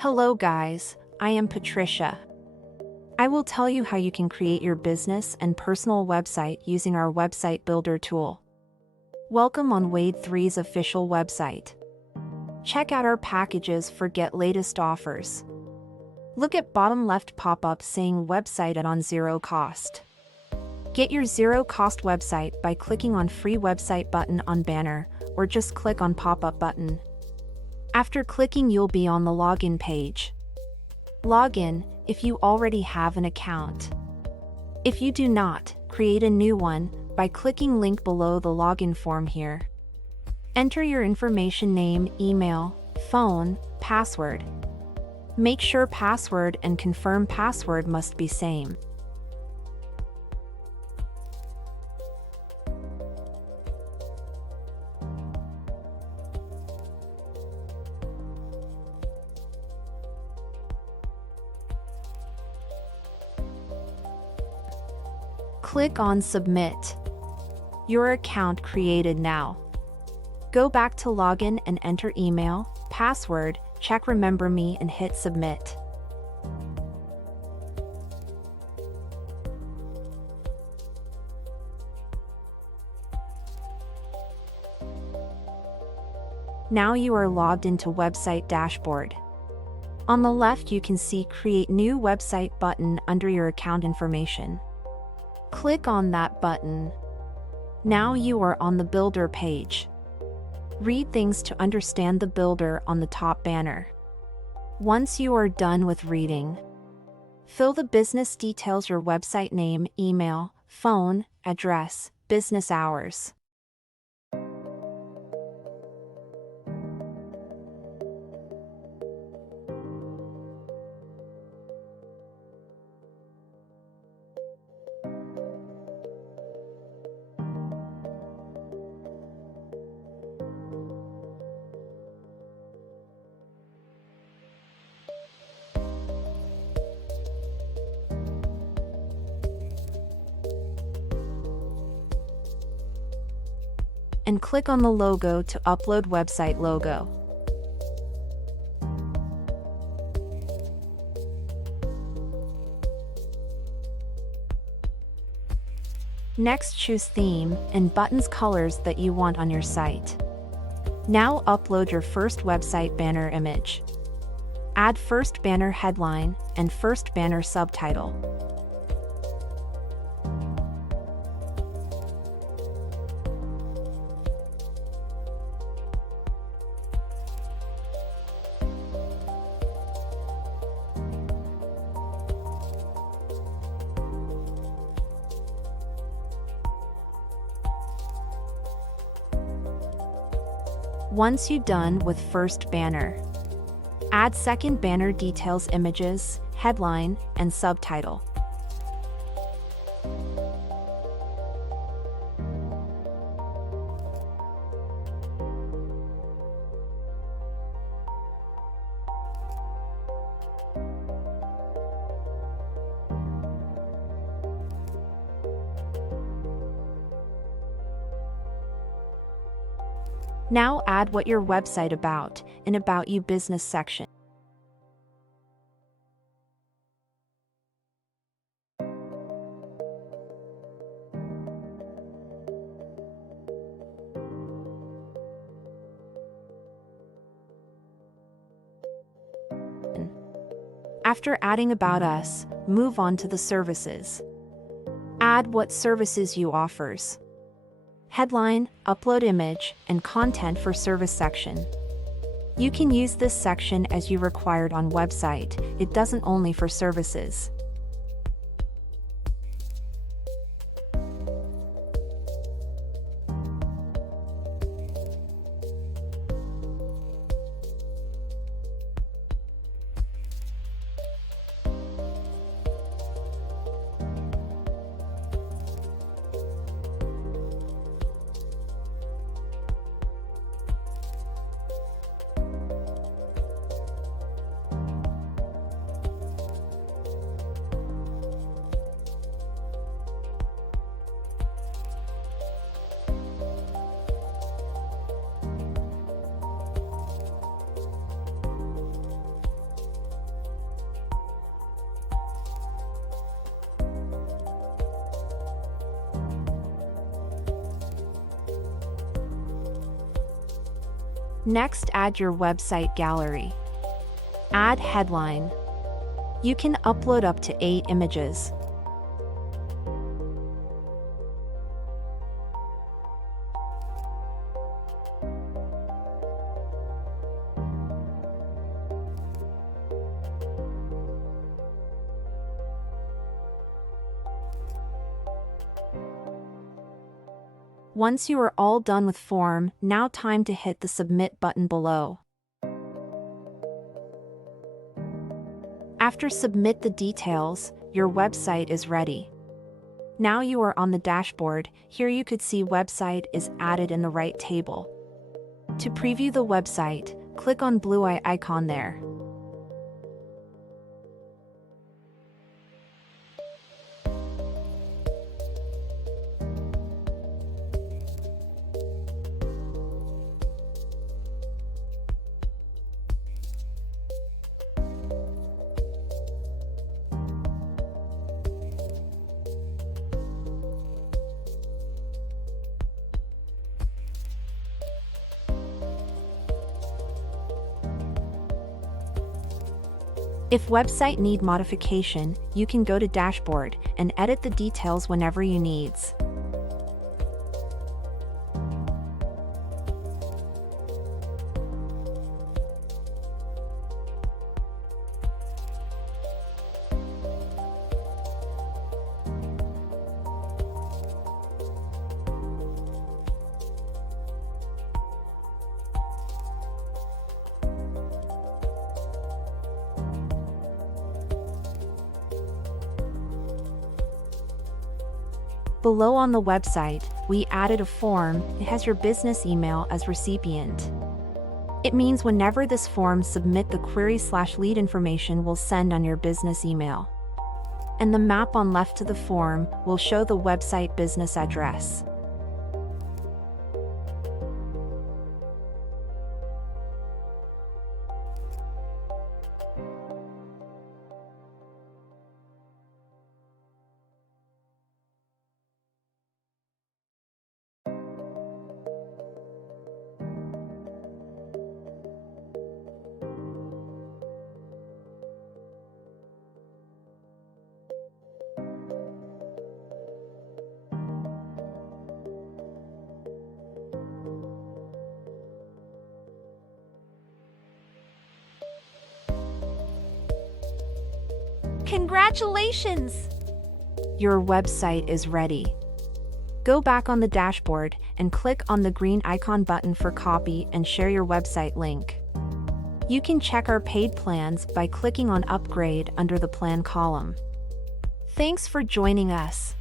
Hello guys, I am Patricia. I will tell you how you can create your business and personal website using our website builder tool. Welcome on WAID3's official website. Check out our packages for get latest offers. Look at bottom left pop-up saying website at on zero cost. Get your zero cost website by clicking on free website button on banner or just click on pop-up button. After clicking, you'll be on the login page. Log in if you already have an account. If you do not, create a new one by clicking link below the login form here. Enter your information: name, email, phone, password. Make sure password and confirm password must be same. Click on Submit. Your account created now. Go back to login and enter email, password, check Remember Me and hit Submit. Now you are logged into website dashboard. On the left you can see Create New Website button under your account information. Click on that button. Now you are on the Builder page. Read things to understand the Builder on the top banner. Once you are done with reading, fill the business details: your website name, email, phone, address, business hours. And click on the logo to upload website logo. Next, choose theme and buttons colors that you want on your site. Now upload your first website banner image. Add first banner headline and first banner subtitle. Once you're done with first banner, add second banner details: images, headline, and subtitle. Now add what your website about in About You business section. After adding About Us, move on to the services. Add what services you offers. Headline, upload image, and content for service section. You can use this section as you required on website. It doesn't only for services. Next, add your website gallery. Add headline. You can upload up to 8 images. Once you are all done with form, now time to hit the submit button below. After submit the details, your website is ready. Now you are on the dashboard. Here you could see website is added in the right table. To preview the website, click on blue eye icon there. If website need modification, you can go to dashboard and edit the details whenever you needs. Below on the website, we added a form. It has your business email as recipient. It means whenever this form submit the query/lead information will send on your business email. And the map on left to the form will show the website business address. Congratulations! Your website is ready. Go back on the dashboard and click on the green icon button for copy and share your website link. You can check our paid plans by clicking on Upgrade under the plan column. Thanks for joining us.